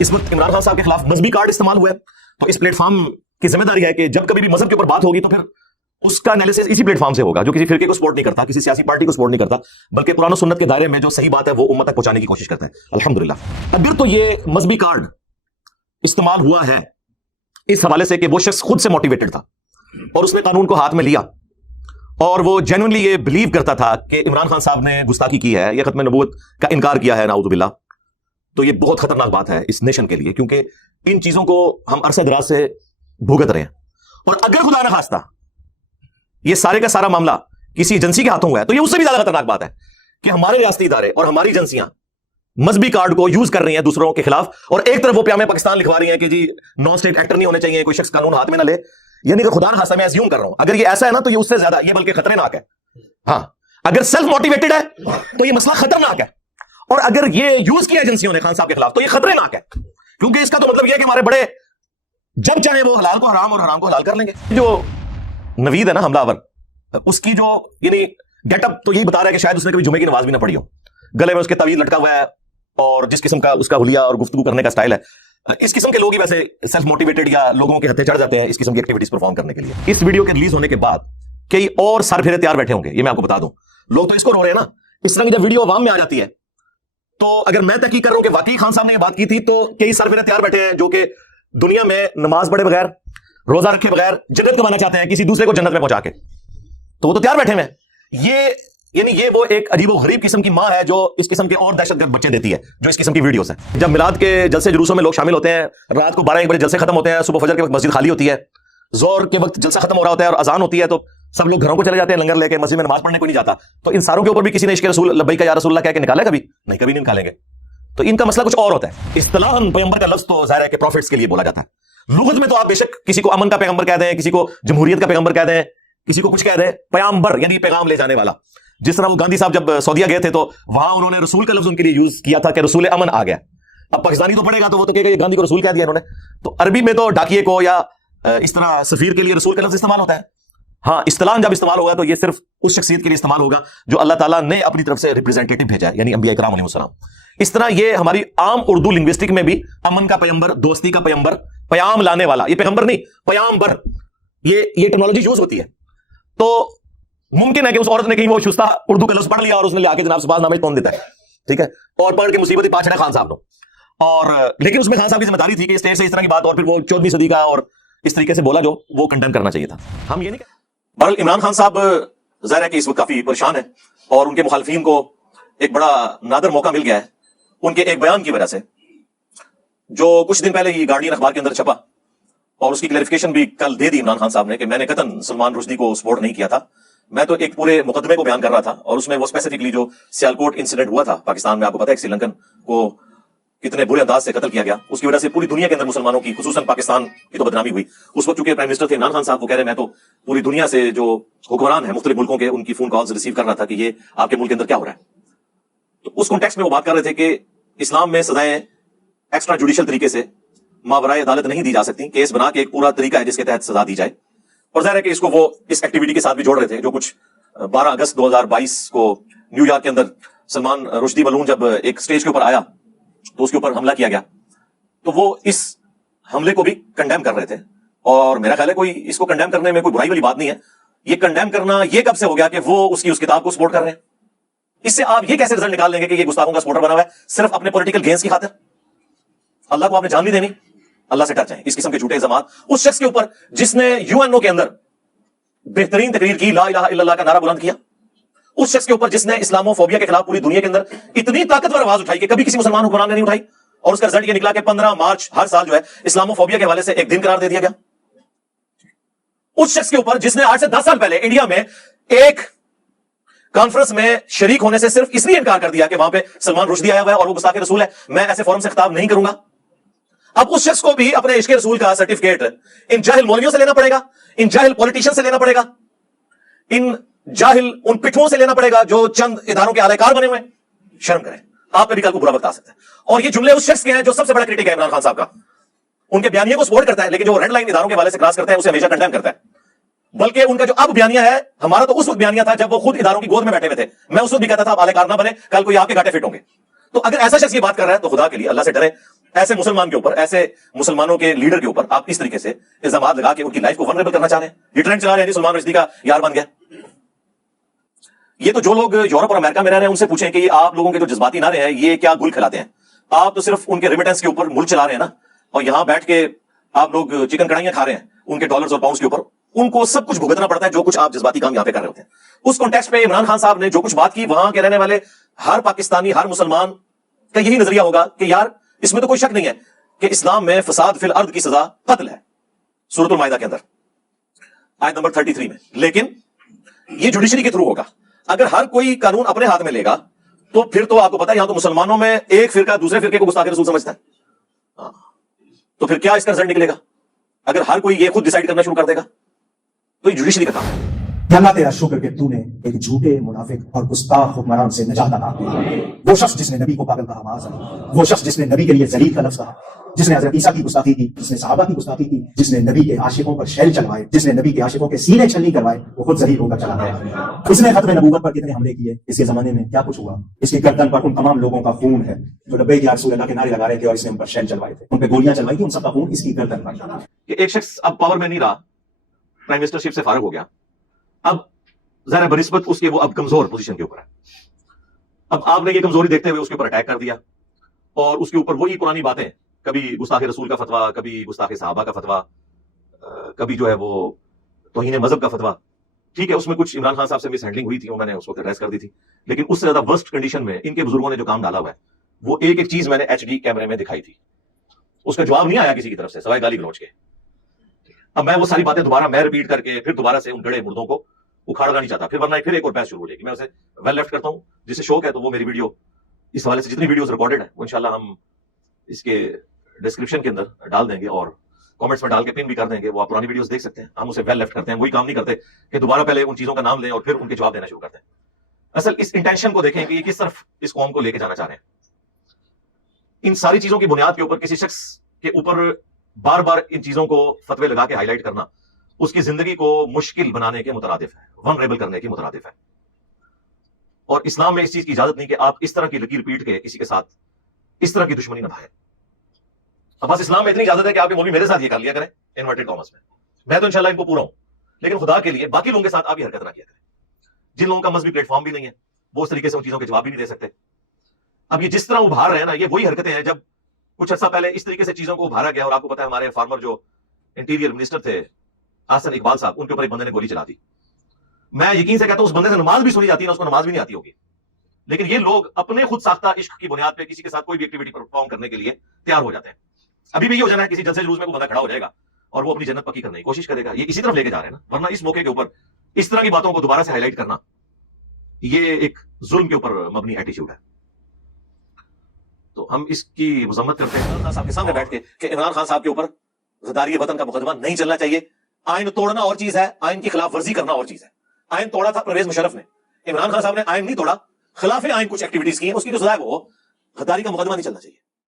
اس وقت عمران خان صاحب کے خلاف مذہبی کارڈ استعمال ہوا ہے، تو اس پلیٹ فارم کی ذمہ داری ہے کہ جب کبھی بھی مذہب کے اوپر بات ہوگی تو پھر اس کا انالیسس اسی پلیٹ فارم سے ہوگا، جو کسی فرقے کو سپورٹ نہیں کرتا، کسی سیاسی پارٹی کو سپورٹ نہیں کرتا، بلکہ قرآن و سنت کے دائرے میں جو صحیح بات ہے وہ امت تک پہنچانے کی کوشش کرتا ہے۔ الحمدللہ اگر تو یہ مذہبی کارڈ استعمال ہوا ہے اس حوالے سے کہ وہ شخص خود سے موٹیویٹڈ تھا اور اس نے قانون کو ہاتھ میں لیا اور وہ جینوئنلی یہ بلیو کرتا تھا کہ عمران خان صاحب نے گستاخی کی ہے یا ختم نبوت کا انکار کیا ہے، نعوذ باللہ، تو یہ بہت خطرناک بات ہے اس نیشن کے لیے، کیونکہ ان چیزوں کو ہم عرصہ دراز سے بھگت رہے ہیں۔ اور اگر خدا نہ خواستہ یہ سارے کا سارا معاملہ کسی ایجنسی کے ہاتھوں ہوا ہے تو یہ اس سے بھی زیادہ خطرناک بات ہے کہ ہمارے ریاستی ادارے اور ہماری ایجنسیاں مذہبی کارڈ کو یوز کر رہی ہیں دوسروں کے خلاف، اور ایک طرف وہ پیام پاکستان لکھوا رہی ہیں کہ جی نان اسٹیٹ ایکٹر نہیں ہونے چاہیے، کوئی شخص قانون ہاتھ میں نہ لے، یعنی کہ خدا نہ خواستہ میں ایزیوم کر رہا ہوں اگر یہ ایسا ہے نا تو یہ اس سے زیادہ، یہ بلکہ خطرناک ہے۔ ہاں اگر سیلف موٹیویٹڈ ہے تو یہ مسئلہ خطرناک ہے، اور اگر یہ یوز کیا ایجنسیوں نے خان صاحب کے خلاف تو یہ خطرناک ہے، کیونکہ اس کا تو مطلب یہ ہے کہ ہمارے بڑے جب چاہیں وہ حلال کو حرام اور حرام کو حلال کر لیں گے۔ جو نوید ہے نا حملہ آور، اس کی جو یعنی گیٹ اپ تو یہی بتا رہا ہے کہ شاید اس نے کبھی جمعے کی نماز بھی نہ پڑھی ہو، گلے میں اس کے تعویذ لٹکا ہوا ہے، اور جس قسم کا اس کا حلیہ اور گفتگو کرنے کا سٹائل ہے، اس قسم کے لوگ ہی ویسے سیلف موٹیویٹڈ یا لوگوں کے ہتھے چڑھ جاتے ہیں اس قسم کی ایکٹیویٹیز پرفارم کرنے کے لیے۔ اس ویڈیو کے ریلیز ہونے کے بعد کئی اور سر پھیرے تیار بیٹھے ہوں گے، یہ میں آپ کو بتا دوں، لوگ تو اس کو رو رہے ہیں نا۔ اس طرح کی جب ویڈیو عوام میں آ جاتی ہے تو اگر میں تحقیق کر رہا ہوں کہ واقعی خان صاحب نے یہ بات کی تھی تو کئی سر پھیرے تیار بیٹھے ہیں جو کہ دنیا میں نماز پڑھے بغیر، روزہ رکھے بغیر جنت کمانا چاہتے ہیں کسی دوسرے کو جنت میں پہنچا کے، تو وہ تو تیار بیٹھے ہیں۔ یہ وہ ایک عجیب و غریب قسم کی ماں ہے جو اس قسم کے اور دہشت گرد بچے دیتی ہے، جو اس قسم کی ویڈیوز ہیں۔ جب میلاد کے جلسے جلوسوں میں لوگ شامل ہوتے ہیں، رات کو 12-1 بجے جلسے ختم ہوتے ہیں، صبح فجر کے وقت مسجد خالی ہوتی ہے، ظہر کے وقت جلسہ ختم ہو رہا ہوتا ہے اور اذان ہوتی ہے تو سب لوگ گھروں کو چلے جاتے ہیں لنگر لے کے، مسجد میں نماز پڑھنے کو نہیں جاتا، تو ان ساروں کے اوپر بھی کسی نے عشق رسول لبیک یا رسول اللہ کہہ کے نکالا کبھی نہیں، کبھی نہیں نکالیں گے۔ تو ان کا مسئلہ کچھ اور ہوتا ہے۔ اصطلاحاً پیغمبر کا لفظ تو ظاہر ہے کہ پروفٹس کے لیے بولا جاتا ہے، لغت میں تو آپ بے شک کسی کو امن کا پیغمبر کہہ دیں، کسی کو جمہوریت کا پیغمبر کہہ دیں، کسی کو کچھ کہہ دیں، پیغمبر یعنی پیغام لے جانے والا۔ جس طرح وہ گاندھی صاحب جب سعودیہ گئے تھے تو وہاں انہوں نے رسول کا لفظ ان کے لیے یوز کیا تھا کہ رسول امن آ گیا۔ اب پاکستانی تو پڑھے گا تو وہ تو کہے گا یہ گاندھی کو رسول کہہ دیا انہوں نے، تو عربی میں تو ڈاکیے کو یا اس طرح سفیر کے لیے رسول کا لفظ استعمال ہوتا ہے۔ ہاں اصطلاح جب استعمال ہوگا تو یہ صرف اس شخصیت کے لیے استعمال ہوگا جو اللہ تعالیٰ نے اپنی طرف سے ریپرزینٹیٹو بھیجا ہے، یعنی انبیاء کرام علیہ السلام۔ اس طرح یہ ہماری عام اردو لنگوسٹک میں بھی امن کا پیغمبر، دوستی کا پیغمبر، پیام لانے والا، یہ پیغمبر نہیں پیامبر، یہ ٹیکنالوجی یوز ہوتی ہے۔ تو ممکن ہے کہ اس عورت نے کہیں وہ شستہ اردو کا لفظ پڑھ لیا اور اس نے لے کے جناب سباز نامے توڑ دیتا ہے، ٹھیک ہے، اور پڑھ کے مصیبت ہی پا چھڑا خان صاحب نے، اور لیکن اس میں خان صاحب کی ذمہ داری تھی کہ اسٹیج سے اس طرح کی بات اور پھر وہ 14ویں صدی کا اور اس طریقے سے بولا جو وہ کنڈیم کرنا چاہیے تھا۔ ہم یہ نہیں کہتے۔ بہرحال عمران خان صاحب ظاہر ہے کہ اس وقت کافی پریشان ہے اور ان کے مخالفین کو ایک بڑا نادر موقع مل گیا ہے ان کے ایک بیان کی وجہ سے، جو کچھ دن پہلے ہی گارڈین اخبار کے اندر چھپا، اور اس کی کلیریفیکیشن بھی کل دے دی عمران خان صاحب نے کہ میں نے قطعاً سلمان رشدی کو سپورٹ نہیں کیا تھا، میں تو ایک پورے مقدمے کو بیان کر رہا تھا، اور اس میں وہ اسپیسیفکلی جو سیالکوٹ انسیڈنٹ ہوا تھا پاکستان میں، آپ کو پتا ہے سری لنکن کو کتنے برے انداز سے قتل کیا گیا، اس کی وجہ سے پوری دنیا کے اندر مسلمانوں کی خصوصاً پاکستان کی تو بدنامی ہوئی۔ اس وقت چونکہ پرائم منسٹر تھے عمران خان صاحب، وہ کہہ رہے میں تو پوری دنیا سے جو حکمران ہیں مختلف ملکوں کے ان کی فون کالز ریسیو کر رہا تھا کہ یہ آپ کے ملک کے اندر کیا ہو رہا ہے۔ تو اس کانٹیکسٹ میں وہ بات کر رہے تھے کہ اسلام میں سزائیں ایکسٹرا جوڈیشل طریقے سے ماورائے عدالت نہیں دی جا سکتی، کیس بنا کے ایک پورا طریقہ ہے جس کے تحت سزا دی جائے، اور ظاہر ہے کہ اس کو وہ اس ایکٹیویٹی کے ساتھ بھی جوڑ رہے تھے جو کچھ 12 اگست 2022 کو نیو یارک کے اندر سلمان رشدی بلون جب ایک سٹیج کے اوپر آیا تو اس کے اوپر حملہ کیا گیا، تو وہ اس حملے کو بھی کنڈیم کر رہے تھے، اور میرا خیال ہے کوئی اس کو کنڈیم کرنے میں کوئی برائی والی بات نہیں ہے۔ یہ کنڈیم کرنا یہ کب سے ہو گیا کہ وہ اس کی اس کتاب کو سپورٹ کر رہے ہیں؟ اس سے آپ یہ کیسے رزلٹ نکال لیں گے کہ یہ گستاخوں کا سپورٹر بنا ہوا ہے صرف اپنے پولیٹیکل گینز کی خاطر؟ اللہ کو آپ نے جان نہیں دینی، اللہ سے ڈر جائیں۔ اس قسم کے جھوٹے الزامات اس شخص کے اوپر جس نے UN کے اندر بہترین تقریر کی، لا الہ الا اللہ کا نعرہ بلند کیا، اس شخص کے اوپر جس نے اسلامو فوبیا کے خلاف پوری دنیا کے اندر اتنی طاقتور آواز اٹھائی کہ کبھی کسی مسلمان حکمران نے نہیں اٹھائی، اور اس کا رزلٹ یہ نکلا کہ 15 مارچ ہر سال جو ہے اسلامو فوبیا کے حوالے سے ایک دن قرار دے دیا گیا۔ اس شخص کے اوپر جس نے 8 سے 10 سال پہلے انڈیا میں ایک کانفرنس میں شریک ہونے سے صرف اس لیے انکار کر دیا کہ وہاں پہ سلمان رشدی آیا ہوا ہے اور وہ گستاخ رسول ہے، میں ایسے فورم سے خطاب نہیں کروں گا، اب اس شخص کو بھی اپنے عشق رسول کا سرٹیفکیٹ ان جاہل مولویوں سے لینا پڑے گا، ان جاہل پولیٹیشین سے لینا پڑے گا، ان جاہل ان پٹھوں سے لینا پڑے گا جو چند اداروں کے اعلی کار بنے ہوئے۔ شرم کریں، آپ پہ بھی کل کو برا وقت آ سکتا ہے۔ اور یہ جملے اس شخص کے ہیں جو سب سے بڑا کرٹک ہے عمران خان صاحب کا، ان کے بیانیے کو سپورٹ کرتا ہے لیکن جو ریڈ لائن اداروں کے حوالے سے کراس کرتا ہے اسے ہمیشہ کنڈیم کرتا ہے۔ بلکہ ان کا جو اب بیانیہ ہے، ہمارا تو اس وقت بیانیہ تھا جب وہ خود اداروں کی گود میں بیٹھے ہوئے تھے، میں اس وقت بھی کہتا تھا آپ اعلی کار نہ بنے، کل کوئی آپ کے گھاٹے فٹ ہوں گے۔ تو اگر ایسا شخص یہ بات کر رہا ہے تو خدا کے لیے اللہ سے ڈرے، ایسے مسلمان کے اوپر, ایسے مسلمانوں کے لیڈر کے اوپر آپ اس طریقے سے الزامات لگا کے ان کی لائف کو ونریبل کرنا چاہ رہے ہیں. یہ ٹرینڈ چلا رہے ہیں سلمان رشدی کا یار بن گیا. یہ تو جو لوگ یورپ اور امریکہ میں رہ رہے ہیں ان سے پوچھیں کہ یہ آپ لوگوں کے جو جذباتی نعرے ہیں یہ کیا گل کھلاتے ہیں؟ آپ تو صرف ان کے ریمیٹنس کے اوپر ملک چلا رہے ہیں نا, اور یہاں بیٹھ کے آپ لوگ چکن کڑھائیاں کھا رہے ہیں ان کے ڈالرز اور پاؤنڈز کے اوپر. ان کو سب کچھ بھگتنا پڑتا ہے جو کچھ آپ جذباتی کام یہاں پہ کر رہے ہوتے ہیں. اس کانٹیکسٹ پہ عمران خان صاحب نے جو کچھ بات کی, وہاں کے رہنے والے ہر پاکستانی, ہر مسلمان کا یہی نظریہ ہوگا کہ یار اس میں تو کوئی شک نہیں ہے کہ اسلام میں فساد فی الارض کی سزا قتل ہے, سورۃ المائدہ کے اندر آیت نمبر 33 میں. لیکن یہ جوڈیشری کے تھرو ہوگا. اگر ہر کوئی قانون اپنے ہاتھ میں لے گا تو پھر تو آپ کو پتا ہے یہاں تو مسلمانوں میں ایک فرقہ دوسرے فرقے کو گستاخ رسول سمجھتا ہے. تو پھر کیا اس کا رزلٹ نکلے گا اگر ہر کوئی یہ خود ڈیسائیڈ کرنا شروع کر دے گا؟ تو یہ جوڈیشری کا کام ہے. اللہ تیرا شکر کہ تو نے ایک جھوٹے منافق اور گستاخ حکمران سے نجات عطا کی. وہ شخص جس نے نبی کو پاگل کہا, معاذ اللہ. وہ شخص جس نے نبی کے لیے ذلیل کا لفظ کہا, جس نے حضرت عیسیٰ کی گستاخی کی, جس نے صحابہ کی گستاخی کی, جس نے نبی کے عاشقوں پر شیل چلوائے, جس نے نبی کے عاشقوں کے سینے چھلنی کروائے, وہ خود ذلیل ہو کر چلا گیا. اس نے ختم نبوت پر کتنے حملے کیے, اس کے زمانے میں کیا کچھ ہوا. اس کی گردن پر ان تمام لوگوں کا خون ہے جو لبیک یا رسول اللہ کے نعرے لگا رہے تھے اور اس نے ان پر شیل چلوائے تھے, ان پہ گولیاں چلوائی تھی, ان سب کا خون اس کی گردن پر تھا. کہ ایک شخص اب پاور میں نہیں رہا, پرائم منسٹرشپ سے فارغ ہو گیا, اب ظاہر بنسبت اس کے وہ اب کمزور پوزیشن کے اوپر ہے. اب آپ نے یہ کمزوری دیکھتے ہوئے اس کے اوپر اٹیک کر دیا اور اس کے اوپر وہی پرانی باتیں, کبھی گستاخ رسول کا فتویٰ, کبھی گستاخ صحابہ کا فتویٰ, کبھی جو ہے وہ توہین مذہب کا فتویٰ. ٹھیک ہے, اس میں کچھ عمران خان صاحب سے مس ہینڈلنگ ہوئی تھی, وہ میں نے اس وقت ایڈریس کر دی تھی, لیکن اس سے زیادہ ورسٹ کنڈیشن میں ان کے بزرگوں نے جو کام ڈالا ہوا ہے وہ ایک ایک چیز میں نے ایچ ڈی کیمرے میں دکھائی تھی. اس کا جواب نہیں آیا کسی کی طرف سے سوائے گالی گلوچ کے. اب میں وہ ساری باتیں دوبارہ میں ریپیٹ کر کے پھر دوبارہ سے ان گڑے مردوں کو اکھاڑنا نہیں چاہتا, پھر ورنہ پھر ایک اور بحث شروع ہو جائے گی. میں اسے ویل لیفٹ کرتا ہوں, جسے شوق ہے تو وہ میری ویڈیو اس حوالے سے جتنی ویڈیوز ریکارڈڈ ہیں وہ انشاءاللہ ہم اس کے ڈسکرپشن کے اندر ڈال دیں گے اور کامنٹس میں ڈال کے پن بھی کر دیں گے. وہ آپ پرانی ویڈیوز دیکھ سکتے ہیں. ہم اسے ویل لیفٹ کرتے ہیں, وہی کام نہیں کرتے کہ دوبارہ پہلے ان چیزوں کا نام لیں اور پھر ان کے جواب دینا شروع کرتے ہیں. اصل اس انٹینشن کو دیکھیں کہ یہ کس طرف اس قوم کو لے کے جانا چاہ رہے ہیں. ان ساری چیزوں کی بنیاد کے اوپر کسی شخص کے اوپر بار بار ان چیزوں کو فتوے لگا کے ہائی لائٹ کرنا اس کی زندگی کو مشکل بنانے کے مترادف ہے, ونریبل کرنے کے مترادف ہے. اور اسلام میں اس چیز کی اجازت نہیں کہ آپ اس طرح کی لکیر پیٹ کے کسی کے ساتھ اس طرح کی دشمنی نبھائیں. اب بس اسلام میں اتنی اجازت ہے کہ آپ کے مولوی میرے ساتھ یہ کر لیا کریں انورٹڈ کامرس میں تو انشاءاللہ ان کو پورا ہوں, لیکن خدا کے لیے باقی لوگوں کے ساتھ آپ یہ حرکت نہ کیا کریں. جن لوگوں کا مذہبی پلیٹ فارم بھی نہیں ہے وہ اس طریقے سے ان چیزوں کے جواب بھی نہیں دے سکتے. اب یہ جس طرح ابھار رہے ہیں نا, یہ وہی حرکتیں ہیں جب کچھ عرصہ پہلے اس طریقے سے چیزوں کو ابھارا گیا. اور آپ کو پتا ہے ہمارے فارمر جو انٹیریئر منسٹر تھے حسن اقبال صاحب, ان کے اوپر ایک بندے نے گولی چلا دی. میں یقین سے کہتا ہوں اس بندے سے نماز بھی سنی جاتی ہے, اس کو نماز بھی نہیں آتی ہوگی, لیکن یہ لوگ اپنے خود ساختہ عشق کی بنیاد پہ کسی کے ساتھ کوئی بھی ایکٹیویٹی پرفارم کرنے کے لیے تیار ہو جاتے ہیں. ابھی بھی یہ ہو جانا ہے کسی جلسے جلوس میں کوئی بندہ کھڑا ہو جائے گا اور وہ اپنی جنت پکی کرنے کی کوشش کرے گا. یہ اسی طرف لے کے جا رہے ہیں نا, ورنہ اس موقع کے اوپر اس طرح کی باتوں کو دوبارہ سے ہائی لائٹ کرنا یہ ایک ظلم کے اوپر مبنی ایٹیچیوڈ ہے. تو ہم اس کی مذمت کرتے ہیں عمران خان صاحب کے سامنے بیٹھ کے کہ عمران خان صاحب کے اوپر زداری وطن کا مقدمہ نہیں چلنا چاہیے. آئین توڑنا اور چیز ہے, آئین کی خلاف ورزی کرنا اور چیز ہے. آئین توڑا تھا پرویز مشرف نے, عمران خان صاحب نے آئین نہیں توڑا, خلاف آئین کچھ ایکٹیویٹیز کی ہیں, اس کی جو سزا ہے وہ غداری کا مقدمہ نہیں چلنا چاہیے.